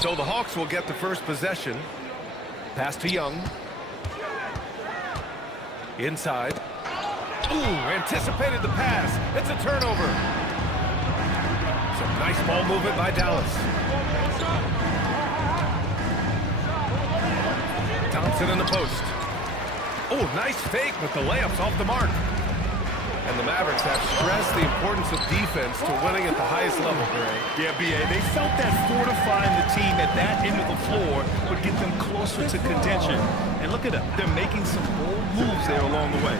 So the Hawks will get the first possession. Pass to Young. Inside. Ooh, anticipated the pass. It's a turnover. Some nice ball movement by Dallas. Thompson in the post. Oh, nice fake, but the layup's off the mark. And the Mavericks have stressed the importance of defense to winning at the highest level, Greg. Yeah, B.A., they felt that fortifying the team at that end of the floor would get them closer to contention. And look at them. They're making some bold moves there along the way.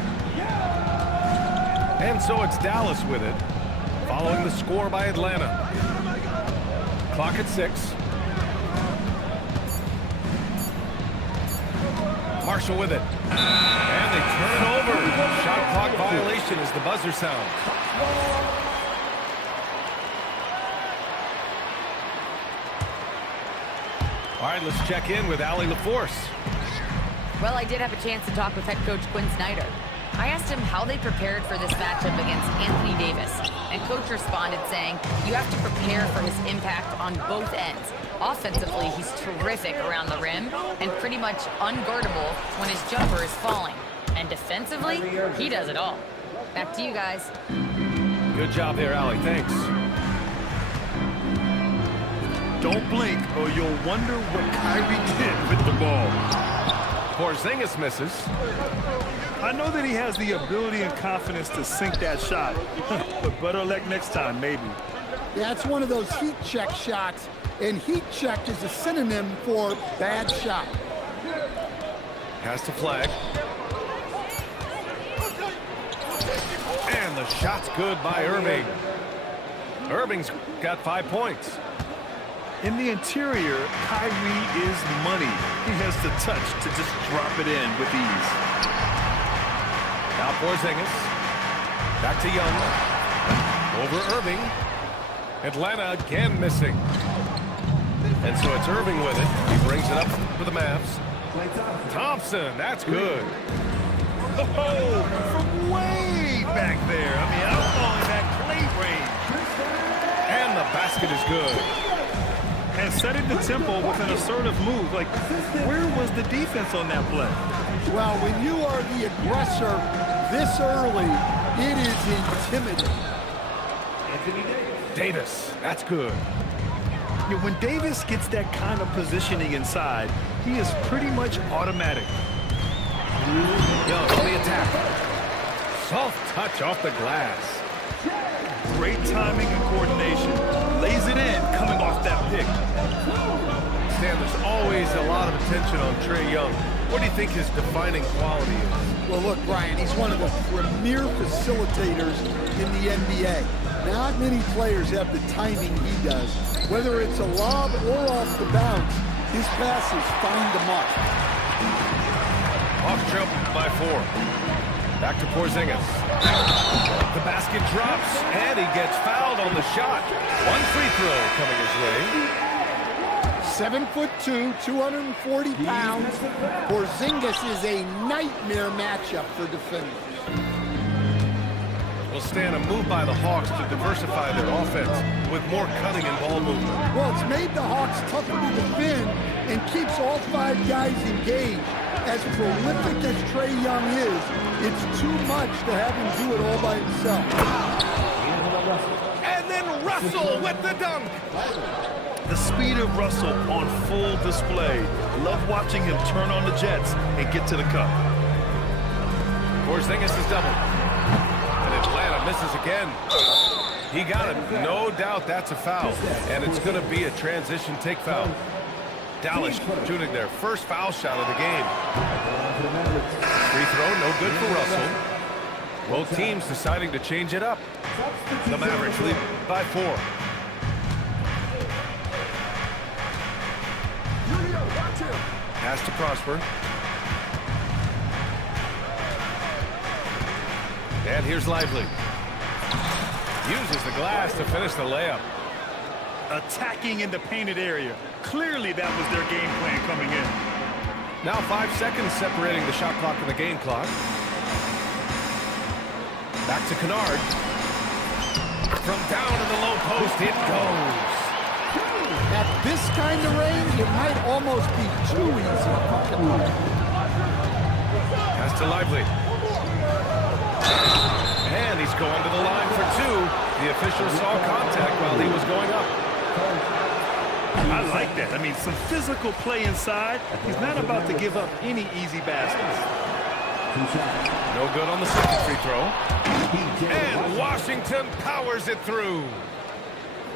And so it's Dallas with it, following the score by Atlanta. Clock at 6. Marshall with it. And they turn it over. Shot clock violation as the buzzer sounds. All right, let's check in with Allie LaForce. Well, I did have a chance to talk with head coach Quinn Snyder. I asked him how they prepared for this matchup against Anthony Davis, and coach responded saying, you have to prepare for his impact on both ends. Offensively, he's terrific around the rim and pretty much unguardable when his jumper is falling. And defensively, he does it all. Back to you guys. Good job there, Allie. Thanks. Don't blink or you'll wonder what Kyrie did with the ball. Porzingis misses. I know that he has the ability and confidence to sink that shot, but better luck next time, maybe. Yeah, it's one of those heat check shots, and heat check is a synonym for bad shot. Has to flag. And the shot's good by Irving. Irving's got 5 points. In the interior, Kyrie is money. He has the touch to just drop it in with ease. Now Porzingis. Back to Young. Over Irving. Atlanta again missing. And so it's Irving with it. He brings it up for the Mavs. Thompson, that's good. Oh, from way back there. I mean, I'm calling that plate range. And the basket is good. And setting the tempo with an assertive move. Like, where was the defense on that play? Well, when you are the aggressor this early, it is intimidating. Davis, that's good. Yeah, when Davis gets that kind of positioning inside, he is pretty much automatic. Young on the attack. Soft touch off the glass. Great timing and coordination. Lays it in coming off that pick. Stan, there's always a lot of attention on Trae Young. What do you think his defining quality is? Well, look, Brian, he's one of the premier facilitators in the NBA. Not many players have the timing he does. Whether it's a lob or off the bounce, his passes find the mark. Hawks jump by 4. Back to Porzingis. The basket drops, and he gets fouled on the shot. One free throw coming his way. 7'2", 240 pounds. Porzingis is a nightmare matchup for defenders. Will stand a move by the Hawks to diversify their offense with more cutting and ball movement. Well, it's made the Hawks tougher to defend and keeps all 5 guys engaged. As prolific as Trae Young is, it's too much to have him do it all by himself. And then Russell with the dunk. The speed of Russell on full display. Love watching him turn on the jets and get to the cup. Porzingis is doubled. And Atlanta misses again. He got it. No doubt that's a foul. And it's going to be a transition take foul. Dallas shooting their first foul shot of the game. Free throw, no good for Russell. Both teams deciding to change it up. The Mavericks lead by 4. Pass to Prosper. And here's Lively. Uses the glass to finish the layup. Attacking in the painted area. Clearly that was their game plan coming in. Now 5 seconds separating the shot clock and the game clock. Back to Kennard. From down in the low post, it goes. At this kind of range, it might almost be too easy. Pass to Lively. And he's going to the line for two. The official saw contact while he was going up. I like that. I mean, some physical play inside. He's not about to give up any easy baskets. No good on the second free throw. And Washington powers it through.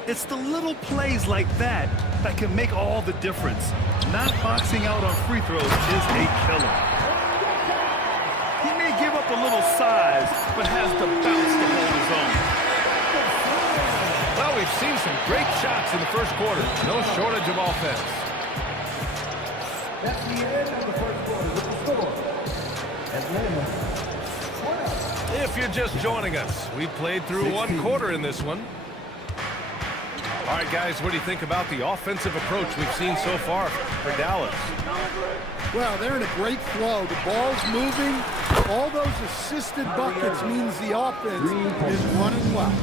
It's the little plays like that that can make all the difference. Not boxing out on free throws is a killer. He may give up a little size, but has the bounce to hold his own. Well, we've seen some great shots in the first quarter. No shortage of offense. That's the end of the first quarter. With the score, Atlanta 12. If you're just joining us, we played through 16. one quarter in this one. All right, guys, what do you think about the offensive approach we've seen so far for Dallas? Well, they're in a great flow. The ball's moving. All those assisted buckets means the offense is running well.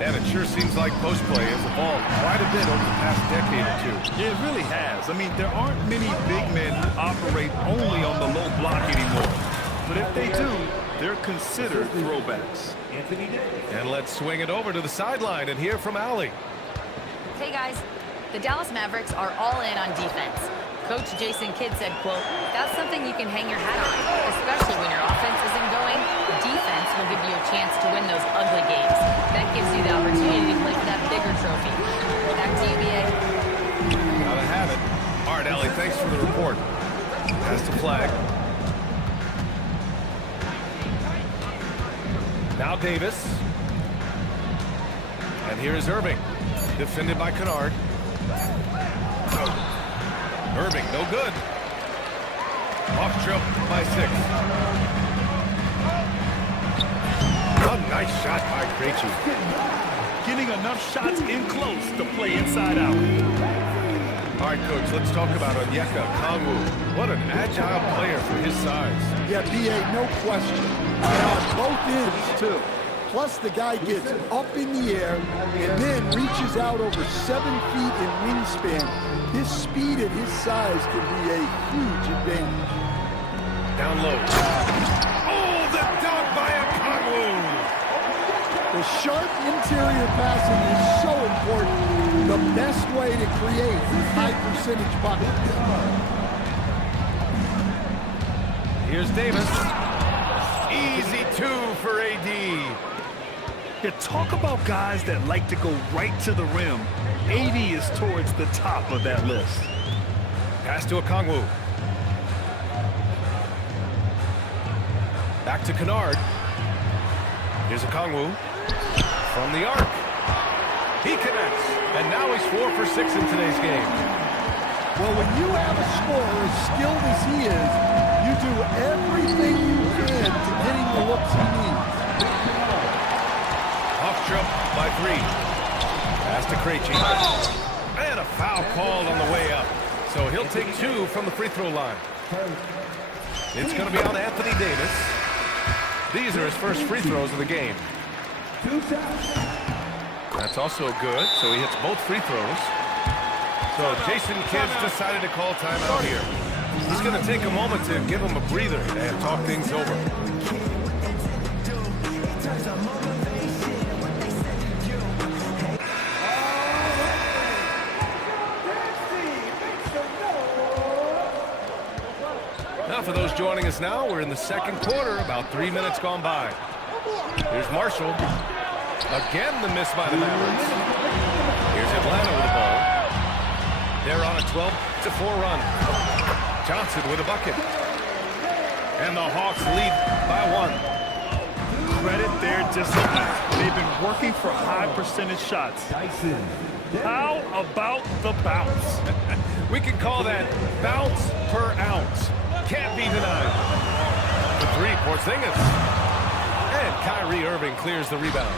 And it sure seems like post play has evolved quite a bit over the past decade or two. It really has. I mean, there aren't many big men who operate only on the low block anymore. But if they do, they're considered throwbacks. And let's swing it over to the sideline and hear from Allie. Hey guys, the Dallas Mavericks are all in on defense. Coach Jason Kidd said, quote, "That's something you can hang your hat on, especially when your offense isn't going. Defense will give you a chance to win those ugly games. That gives you the opportunity to play for that bigger trophy." Back to you, BA. Gotta have it. All right, Allie, thanks for the report. Pass the flag. Now Davis. And here is Irving. Defended by Kennard. Irving, no good. Off trip by 6. A nice shot by Krejci. Getting enough shots in close to play inside out. All right, Coach, let's talk about Onyeka Okongwu. What an agile player for his size. Yeah, B.A., no question. And on both ends, too. Plus, the guy gets up in the air and then reaches out over 7 feet in wingspan. His speed and his size can be a huge advantage. Down low. Oh, the dunk by Okongwu! The sharp interior passing is so important. The best way to create high-percentage buckets. Here's Davis. Easy 2 for AD. Yeah, talk about guys that like to go right to the rim. AD is towards the top of that list. Pass to Okongwu. Back to Kennard. Here's Okongwu. From the arc. He connects. And now he's 4 for 6 in today's game. Well, when you have a scorer as skilled as he is, you do everything you can to get him the looks he needs. Off trip by 3. Pass to Krejci. And a foul called on the way up. So he'll take 2 from the free throw line. It's going to be on Anthony Davis. These are his first free throws of the game. That's also good, so he hits both free throws. So Jason Kidd's decided to call timeout here. He's going to take a moment to give him a breather and talk things over. Now for those joining us now, we're in the second quarter, about 3 minutes gone by. Here's Marshall. Again, the miss by the Mavericks. Here's Atlanta with the ball. They're on a 12-4 run. Johnson with a bucket. And the Hawks lead by 1. Credit their discipline. They've been working for high percentage shots. How about the bounce? We can call that bounce per ounce. Can't be denied. The 3, Porzingis. And Kyrie Irving clears the rebound.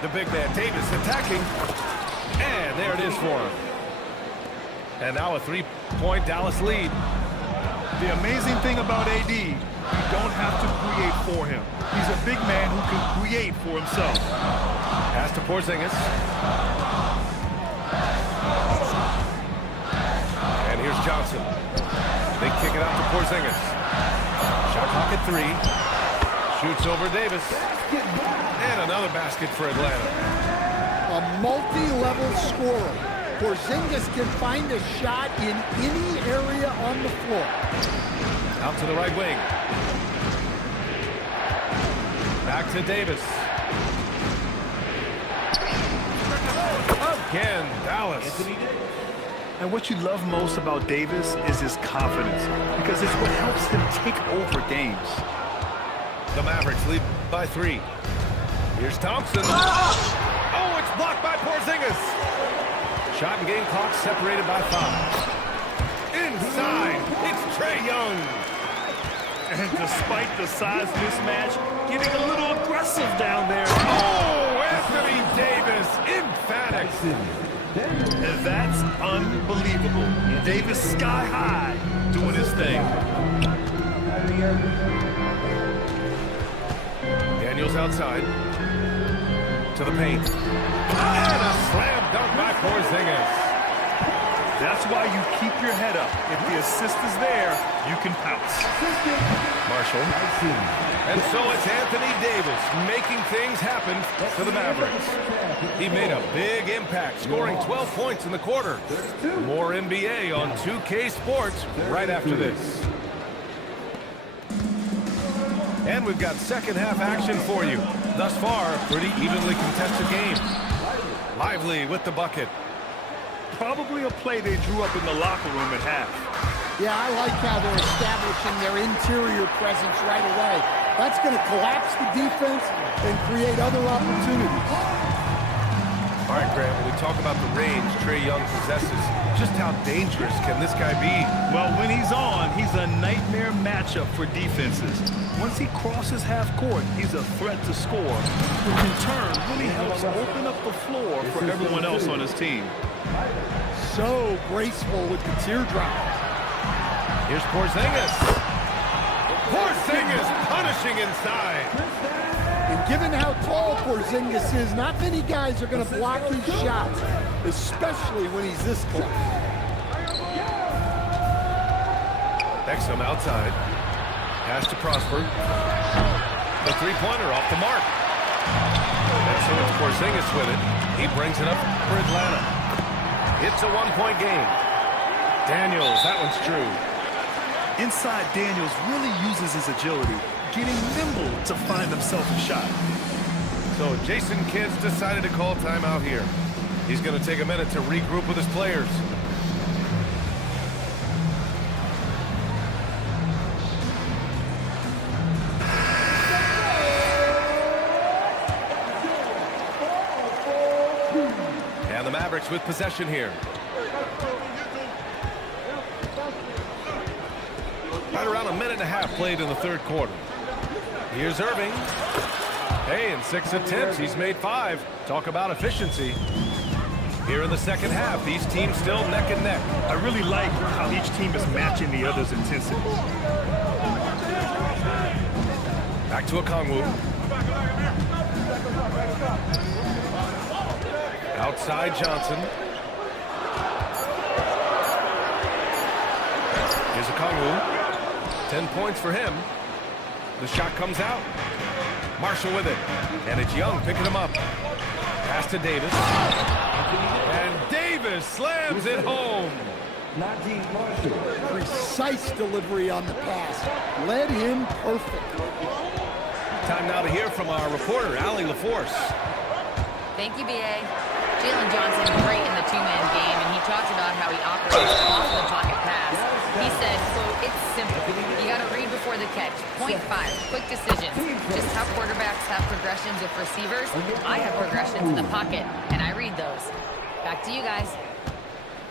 The big man Davis attacking. And there it is for him. And now a 3-point Dallas lead. The amazing thing about AD, you don't have to create for him. He's a big man who can create for himself. Pass to Porzingis. And here's Johnson. They kick it out to Porzingis. Shot clock at 3. Shoots over Davis. And another basket for Atlanta. A multi-level scorer. Porzingis can find a shot in any area on the floor. Out to the right wing. Back to Davis. Again, Dallas. And what you love most about Davis is his confidence, because it's what helps him take over games. The Mavericks lead by 3. Here's Thompson. Oh, it's blocked by Porzingis. Shot and game clock separated by 5. Inside, it's Trae Young. And despite the size mismatch, getting a little aggressive down there. Oh, Anthony Davis, emphatic. And that's unbelievable. Davis sky high doing his thing. Daniels outside. To the paint. And a slam dunk by Porzingis. That's why you keep your head up. If the assist is there, you can pounce. Marshall. And so it's Anthony Davis making things happen for the Mavericks. He made a big impact, scoring 12 points in the quarter. More NBA on 2K Sports right after this. And we've got second half action for you. Thus far, pretty evenly contested game. Lively with the bucket. Probably a play they drew up in the locker room at half. Yeah, I like how they're establishing their interior presence right away. That's going to collapse the defense and create other opportunities. All right, Grant, when we talk about the range Trae Young possesses, just how dangerous can this guy be? Well, when he's on, he's a nightmare matchup for defenses. Once he crosses half court, he's a threat to score, which in turn really helps open up the floor for everyone else on his team. So graceful with the teardrop. Here's Porzingis. Porzingis punishing inside. And given how tall Porzingis is, not many guys are going to block his shots, especially when he's this close. Exum outside. Pass to Prosper. The three-pointer off the mark. And so it's Porzingis with it. He brings it up for Atlanta. It's a one-point game. Daniels, that one's true. Inside, Daniels really uses his agility, getting nimble to find himself a shot. So Jason Kidd's decided to call timeout here. He's going to take a minute to regroup with his players. And the Mavericks with possession here. Right around a minute and a half played in the third quarter. Here's Irving. Hey, in 6 attempts, he's made 5. Talk about efficiency. Here in the second half, these teams still neck and neck. I really like how each team is matching the other's intensity. Back to Okongwu. Outside Johnson. Here's Okongwu. 10 points for him. The shot comes out. Marshall with it. And it's Young picking him up. Pass to Davis. And Davis slams it home. Precise delivery on the pass. Led him perfect. Time now to hear from our reporter, Allie LaForce. Thank you, B.A. Jalen Johnson, great in the two-man game, and he talked about how he operates off the pocket pass. He said, quote, it's simple. You got to read before the catch. Point 5, quick decisions. Just how quarterbacks have progressions with receivers, I have progressions in the pocket, and I read those. Back to you guys.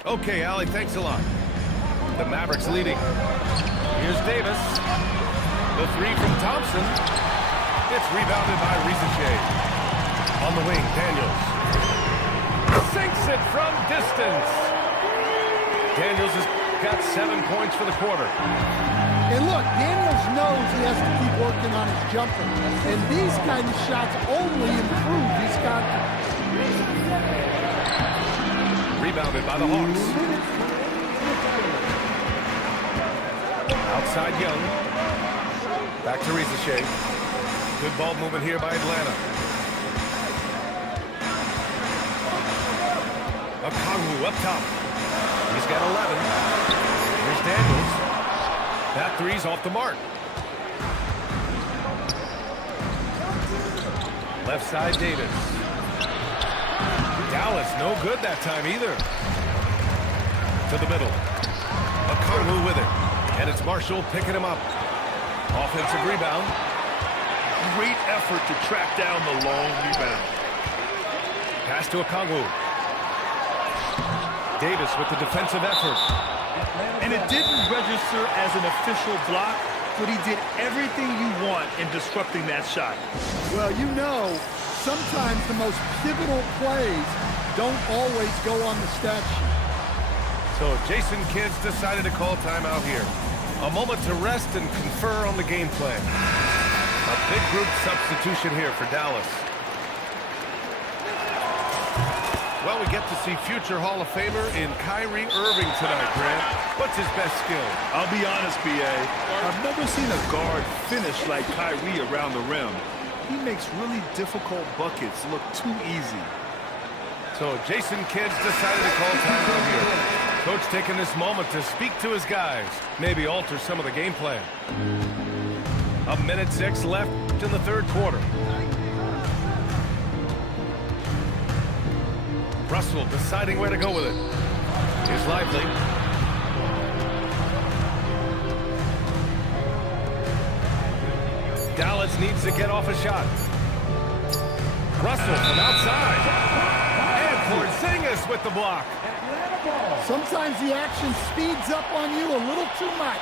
Okay, Allie, thanks a lot. The Mavericks leading. Here's Davis. The three from Thompson. It's rebounded by Risache. On the wing, Daniels. Sinks it from distance. Daniels has got 7 points for the quarter. And look, Daniels knows he has to keep working on his jumper. And these kind of shots only improve his confidence. rebounded by the Hawks. Outside Young. Back to Ricochet. Good ball movement here by Atlanta. Okongwu up top. He's got 11. Here's Daniels. That three's off the mark. Left side, Davis. Dallas, no good that time either. To the middle. Okongwu with it. And it's Marshall picking him up. Offensive rebound. Great effort to track down the long rebound. Pass to Okongwu. Davis with the defensive effort. And it didn't register as an official block, but he did everything you want in disrupting that shot. Well, you know, sometimes the most pivotal plays don't always go on the stat sheet. So Jason Kidd's decided to call timeout here. A moment to rest and confer on the game plan. A big group substitution here for Dallas. Well, we get to see future Hall of Famer in Kyrie Irving tonight, Grant. What's his best skill? I'll be honest, B.A. I've never seen a guard finish like Kyrie around the rim. He makes really difficult buckets look too easy. So Jason Kidd's decided to call timeout here. Coach taking this moment to speak to his guys. Maybe alter some of the game plan. 1:06 left in the third quarter. Russell deciding where to go with it. Here's Lively. Dallas needs to get off a shot. Russell from outside. And Porzingis with the block. Sometimes the action speeds up on you a little too much.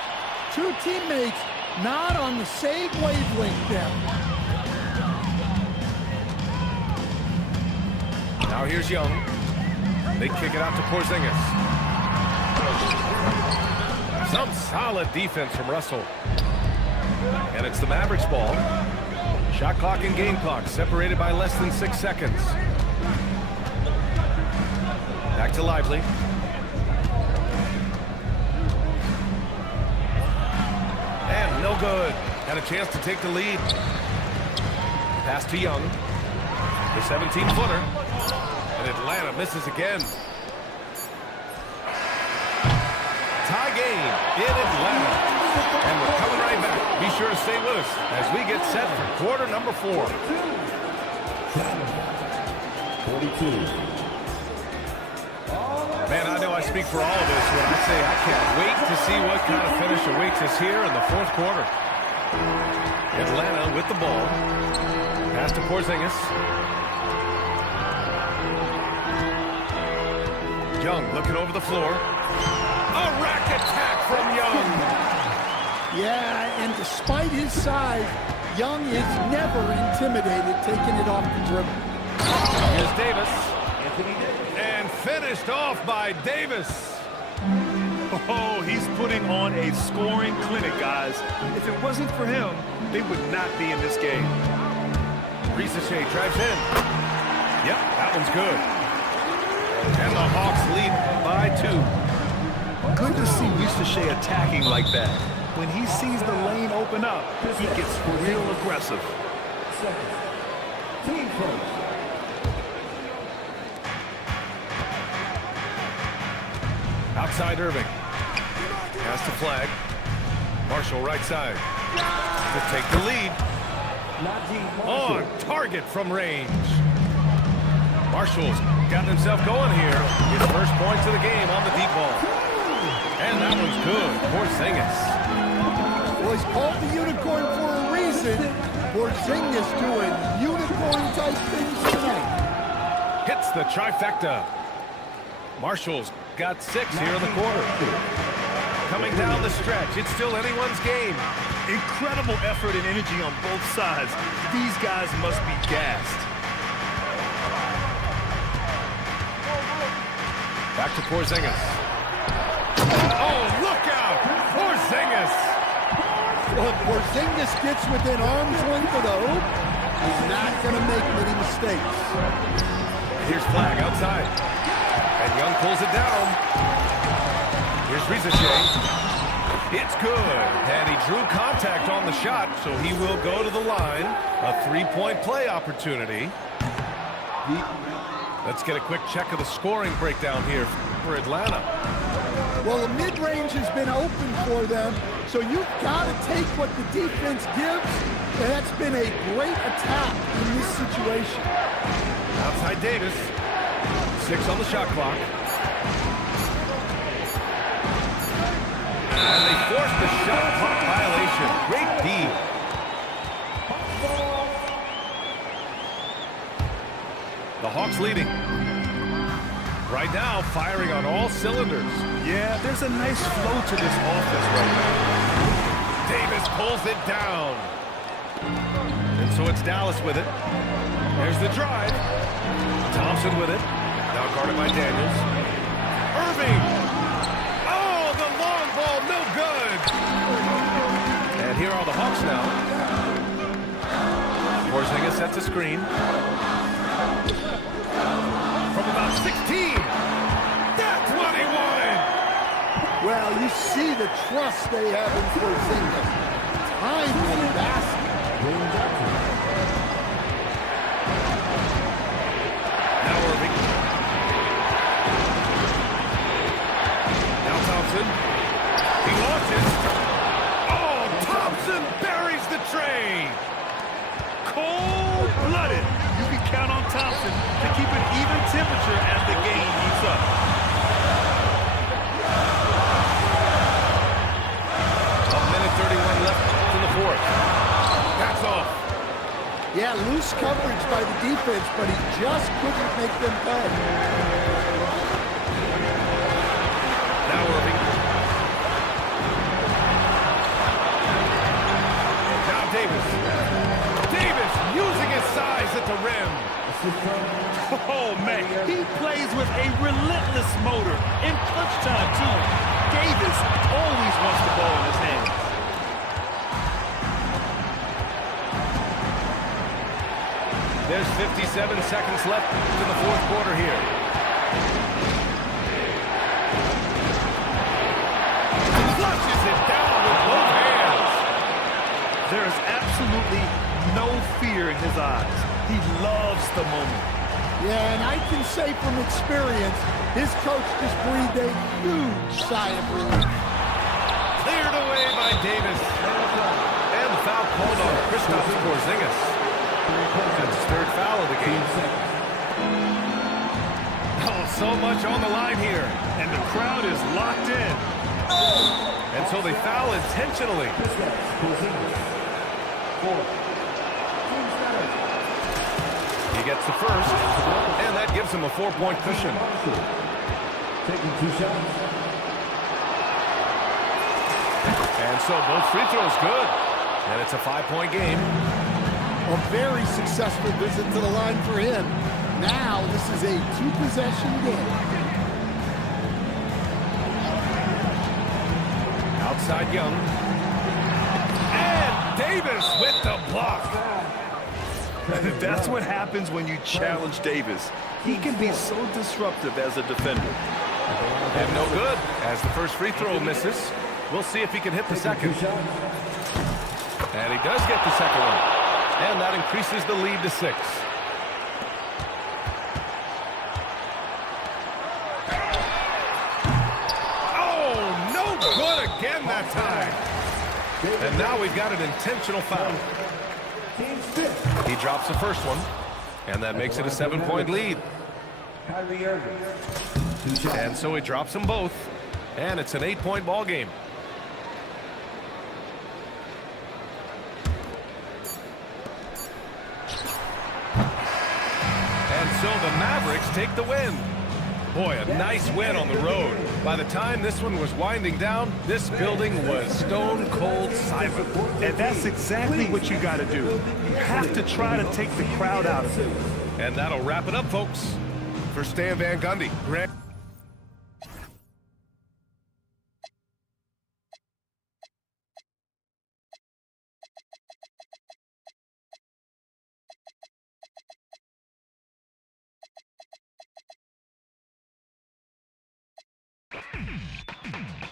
Two teammates not on the same wavelength there. Now here's Young. They kick it out to Porzingis. Some solid defense from Russell. And it's the Mavericks ball. Shot clock and game clock separated by less than 6 seconds. Back to Lively. And no good. Had a chance to take the lead. Pass to Young. The 17-footer. And Atlanta misses again. Tie game in Atlanta. And we're coming right back. Be sure to stay with us as we get set for quarter number 4. 42. Man, I know I speak for all of us when I say I can't wait to see what kind of finish awaits us here in the fourth quarter. Atlanta with the ball. Pass to Porzingis. Young looking over the floor. A rack attack from Young. Yeah, and despite his size, Young is never intimidated taking it off the dribble. Here's Davis. And finished off by Davis. Oh, he's putting on a scoring clinic, guys. If it wasn't for him, they would not be in this game. Ricochet drives in. Yep, that one's good. And the Hawks lead by 2. Good to see Ricochet attacking like that. When he sees the lane open up, he gets real aggressive. Team first. Outside Irving. Pass to Flag. Marshall right side. To take the lead. On target from range. Marshall's gotten himself going here. His first points of the game on the deep ball. And that one's good. Porzingis. Well, he's called the unicorn for a reason. Porzingis doing unicorn-type things tonight. Hits the trifecta. Marshall's got 6 here in the quarter. Coming down the stretch, it's still anyone's game. Incredible effort and energy on both sides. These guys must be gassed. Back to Porzingis. Oh, look out! Porzingis! Well, if Porzingis gets within arm's length of the hoop, he's not going to make many mistakes. Here's Flag outside. And Young pulls it down. Here's Ricochet. It's good. And he drew contact on the shot, so he will go to the line. A three-point play opportunity. Let's get a quick check of the scoring breakdown here for Atlanta. Well, the mid-range has been open for them, so you've got to take what the defense gives, and that's been a great attack in this situation. Outside Davis. 6 on the shot clock. And they forced the shot clock violation. Great D. The Hawks leading. Right now, firing on all cylinders. Yeah, there's a nice flow to this offense right now. Davis pulls it down. And so it's Dallas with it. There's the drive. Thompson with it. Now guarded by Daniels. Irving. Oh, the long ball, no good. And here are the Hawks now. Porzingis sets a screen. From about 16. That's what he wanted. Well, you see the trust they have in Porzingis. Timely basket. Now Irving. Now Thompson. He launches. Oh, Thompson buries the tray. Cold-blooded. You can count on Thompson to keep an even temperature as the game heats up. A minute 31 left in the fourth. That's off. Yeah, loose coverage by the defense, but he just couldn't make them pay. Now Irving. Now Davis. Davis using his size at the rim. Oh, man, he plays with a relentless motor in clutch time, too. Davis always wants the ball in his hands. There's 57 seconds left in the fourth quarter here. Flushes it down with both hands. There is absolutely no fear in his eyes. He loves the moment. Yeah, and I can say from experience, his coach just breathed a huge sigh of relief. Cleared away by Davis. And the foul called on Kristaps Porzingis. That's his third foul of the game. Oh, so much on the line here. And the crowd is locked in. And so they foul intentionally. He gets the first, and that gives him a 4-point cushion. Taking 2 shots. And so both free throws good. And it's a 5-point game. A very successful visit to the line for him. Now this is a 2-possession game. Outside Young. And Davis with the block. That's what happens when you challenge Davis. He can be so disruptive as a defender. And no good as the first free throw misses. We'll see if he can hit the second. And he does get the second one. And that increases the lead to 6. Oh, no good again that time. And now we've got an intentional foul. He drops the first one, and that makes it a 7-point lead. And so he drops them both, and it's an 8-point ball game. And so the Mavericks take the win. Boy, a nice win on the road. By the time this one was winding down, this building was stone cold silent. And that's exactly what you got to do. You have to try to take the crowd out of it. And that'll wrap it up, folks. For Stan Van Gundy, Grant